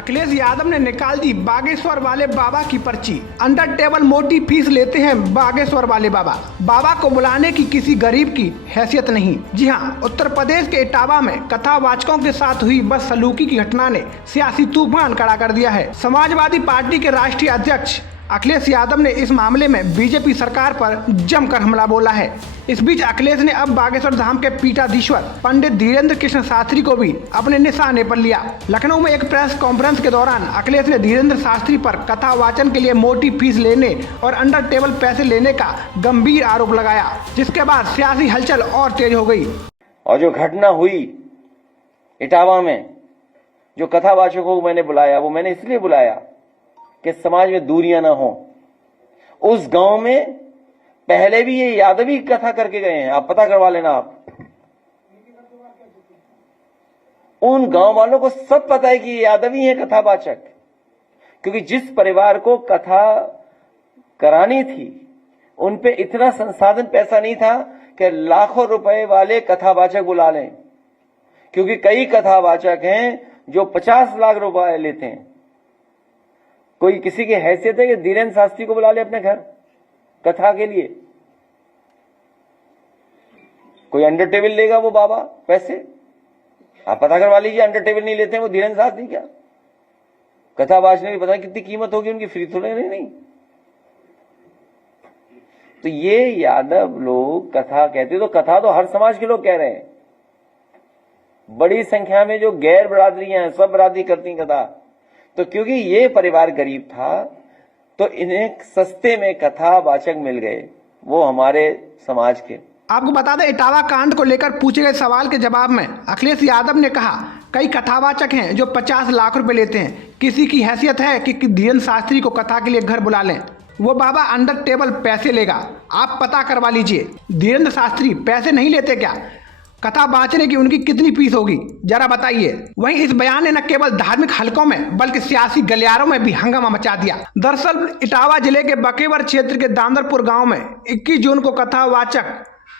अखिलेश यादव ने निकाल दी बागेश्वर वाले बाबा की पर्ची। अंडर टेबल मोटी फीस लेते हैं बागेश्वर वाले बाबा। बाबा को बुलाने की किसी गरीब की हैसियत नहीं। जी हां, उत्तर प्रदेश के इटावा में कथावाचकों के साथ हुई बदसलूकी की घटना ने सियासी तूफान खड़ा कर दिया है। समाजवादी पार्टी के राष्ट्रीय अध्यक्ष अखिलेश यादव ने इस मामले में बीजेपी सरकार पर जमकर हमला बोला है। इस बीच अखिलेश ने अब बागेश्वर धाम के पीठाधीश्वर पंडित धीरेन्द्र कृष्ण शास्त्री को भी अपने निशाने पर लिया। लखनऊ में एक प्रेस कॉन्फ्रेंस के दौरान अखिलेश ने धीरेन्द्र शास्त्री पर कथा वाचन के लिए मोटी फीस लेने और अंडर टेबल पैसे लेने का गंभीर आरोप लगाया, जिसके बाद सियासी हलचल और तेज हो गई। और जो घटना हुई इटावा में, जो कथावाचकों को मैंने बुलाया, वो मैंने इसलिए बुलाया कि समाज में दूरियां ना हो। उस गांव में पहले भी ये यादवी कथा करके गए हैं, आप पता करवा लेना। आप उन गांव वालों को सब पता है कि ये यादवी है कथावाचक, क्योंकि जिस परिवार को कथा करानी थी उन पे इतना संसाधन पैसा नहीं था कि लाखों रुपए वाले कथावाचक बुला लें, क्योंकि कई कथावाचक हैं जो 50 लाख रुपए लेते हैं। कोई किसी की हैसियत है कि धीरेन्द्र शास्त्री को बुला ले अपने घर कथा के लिए? कोई अंडर टेबल लेगा वो बाबा पैसे? आप पता करवा लीजिए, अंडर टेबल नहीं लेते हैं वो धीरेन्द्र शास्त्री। क्या कथा बाजने की पता नहीं कितनी कीमत होगी उनकी, फ्री थोड़े नहीं। तो ये यादव लोग कथा कहते, तो कथा तो हर समाज के लोग कह रहे हैं। बड़ी संख्या में जो गैर बरादरियां हैं, सब बरादरी करती कथा। तो क्योंकि ये परिवार गरीब था तो इन्हें सस्ते में कथावाचक मिल गए, वो हमारे समाज के। आपको बता दें, इटावा कांड को लेकर पूछे गए सवाल के जवाब में अखिलेश यादव ने कहा, कई कथावाचक हैं जो 50 लाख रुपए लेते हैं। किसी की हैसियत है कि धीरेन्द्र शास्त्री को कथा के लिए घर बुला लें? वो बाबा अंडर टेबल पैसे लेगा, आप पता करवा लीजिए। धीरेन्द्र शास्त्री पैसे नहीं लेते क्या? कथा बांचने की उनकी कितनी फीस होगी, जरा बताइए। वहीं इस बयान ने न केवल धार्मिक हलकों में बल्कि सियासी गलियारों में भी हंगामा मचा दिया। दरअसल इटावा जिले के बकेवर क्षेत्र के दांदरपुर गांव में 21 जून को कथावाचक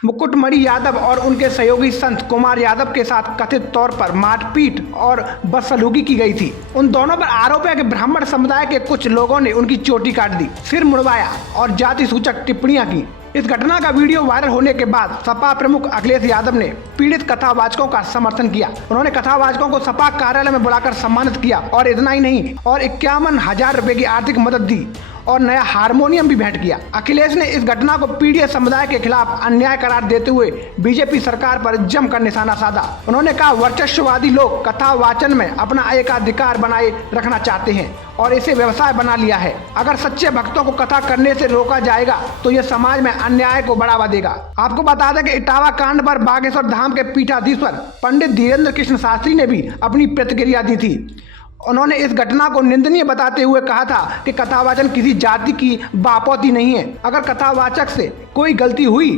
मुकुटमणि यादव और उनके सहयोगी संत कुमार यादव के साथ कथित तौर पर मारपीट और बदसलूकी की गई थी। उन दोनों पर आरोप है कि ब्राह्मण समुदाय के कुछ लोगों ने उनकी चोटी काट दी, सिर मुड़वाया और जाति सूचक टिप्पणियां की। इस घटना का वीडियो वायरल होने के बाद सपा प्रमुख अखिलेश यादव ने पीड़ित कथावाचकों का समर्थन किया। उन्होंने कथावाचकों को सपा कार्यालय में बुलाकर सम्मानित किया और इतना ही नहीं, और 51,000 रुपए की आर्थिक मदद दी और नया हारमोनियम भी भेंट किया। अखिलेश ने इस घटना को पीड़ित समुदाय के खिलाफ अन्याय करार देते हुए बीजेपी सरकार पर जमकर निशाना साधा। उन्होंने कहा, वर्चस्ववादी लोग कथा वाचन में अपना एकाधिकार बनाए रखना चाहते हैं और इसे व्यवसाय बना लिया है। अगर सच्चे भक्तों को कथा करने से रोका जाएगा तो यह समाज में अन्याय को बढ़ावा देगा। आपको बता दें कि इटावा कांड पर बागेश्वर धाम के पीठाधीश्वर पंडित धीरेन्द्र कृष्ण शास्त्री ने भी अपनी प्रतिक्रिया दी थी। उन्होंने इस घटना को निंदनीय बताते हुए कहा था कि कथावाचन किसी जाति की बापौती नहीं है। अगर कथावाचक से कोई गलती हुई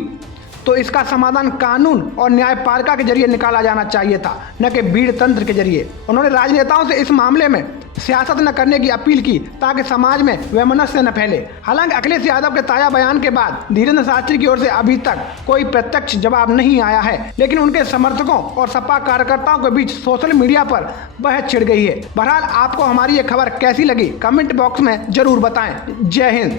तो इसका समाधान कानून और न्यायपालिका के जरिए निकाला जाना चाहिए था, न कि भीड़ तंत्र के जरिए। उन्होंने राजनेताओं से इस मामले में सियासत न करने की अपील की ताकि समाज में वैमनस्य न फैले। हालांकि अखिलेश यादव के ताजा बयान के बाद धीरेन्द्र शास्त्री की ओर से अभी तक कोई प्रत्यक्ष जवाब नहीं आया है, लेकिन उनके समर्थकों और सपा कार्यकर्ताओं के बीच सोशल मीडिया पर बहस छिड़ गई है। बहरहाल आपको हमारी ये खबर कैसी लगी, कमेंट बॉक्स में जरूर बताएं। जय हिंद।